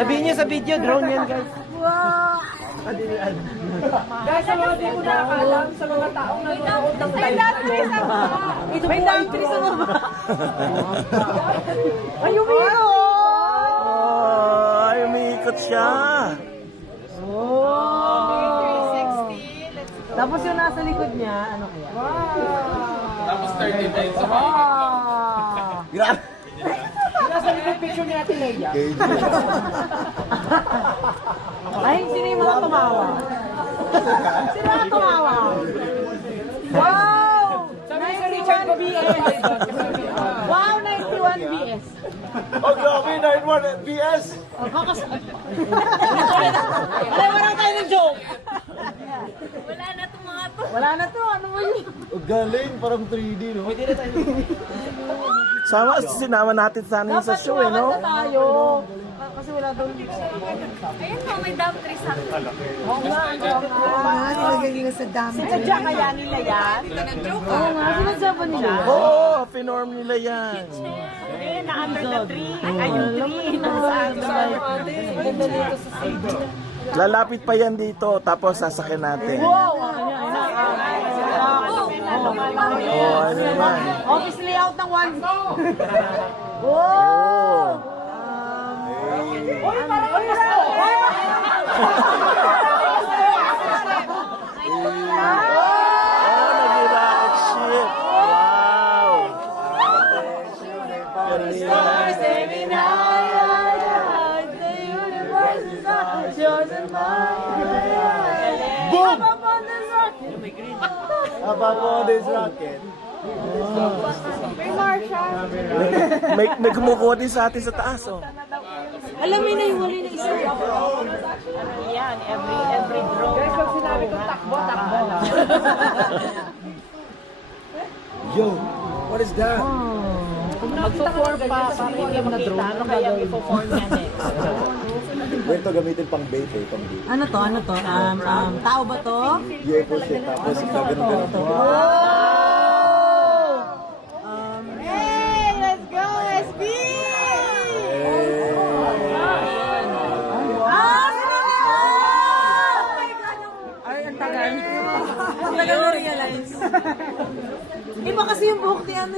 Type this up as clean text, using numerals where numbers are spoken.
Sabihin niyo sa video, drone yan guys. Wow! Guys, sa mga di ko nakakalam, sa mga taong nanonood ng May dantry sa baba! Ito May po ay dantry sa baba! Ay, umiro! Oh, ay, umiikot siya. Tapos yung nasa likod niya, ano kaya? Tapos 39 sa Grabe. Nasa likod picture ni Ate Leia. Ay, sino yung mga tumawa? Sino ang tumawa? Wow! Sabi ni Richard BS. Wow, 91 BS. Oh, grabe, 9-1 BS. Wala tayo ng joke. Wala na itong mga to. Wala na to, ano mo yun? Galing, parang 3D, no? Sinama natin sana yun sa show, eh, no? Dapat tayo. Kasi wala daw. Ayun mo, may dump tree sa Oo nga, sinadya kaya nila yan? Oo nga, sinadya ba nila? Oo, pinorm nila yan. Eh, na under the tree. Ay, yung tree. Lalapit pa yan dito, tapos sasakyan natin. Wow! Oh, ano naman? Office layout ng one. Oh. Uy, parang Oh, nag-rocket ship. Wow. Boom! Above all this rocket. May kumukuha din sa atin sa taas, oh. Alam mo na yung huli na isa. Yan, every draw. Guys, pag sinabi ko takbo, takbo. Yo, what is that? Magpo-form pa para hindi makita. Ano kaya ipo-form yan eh? Ito gamitin pang bait, eh, pang bait. Ano to? Tao ba to? UFO shit, tapos ganun-ganun. Wow!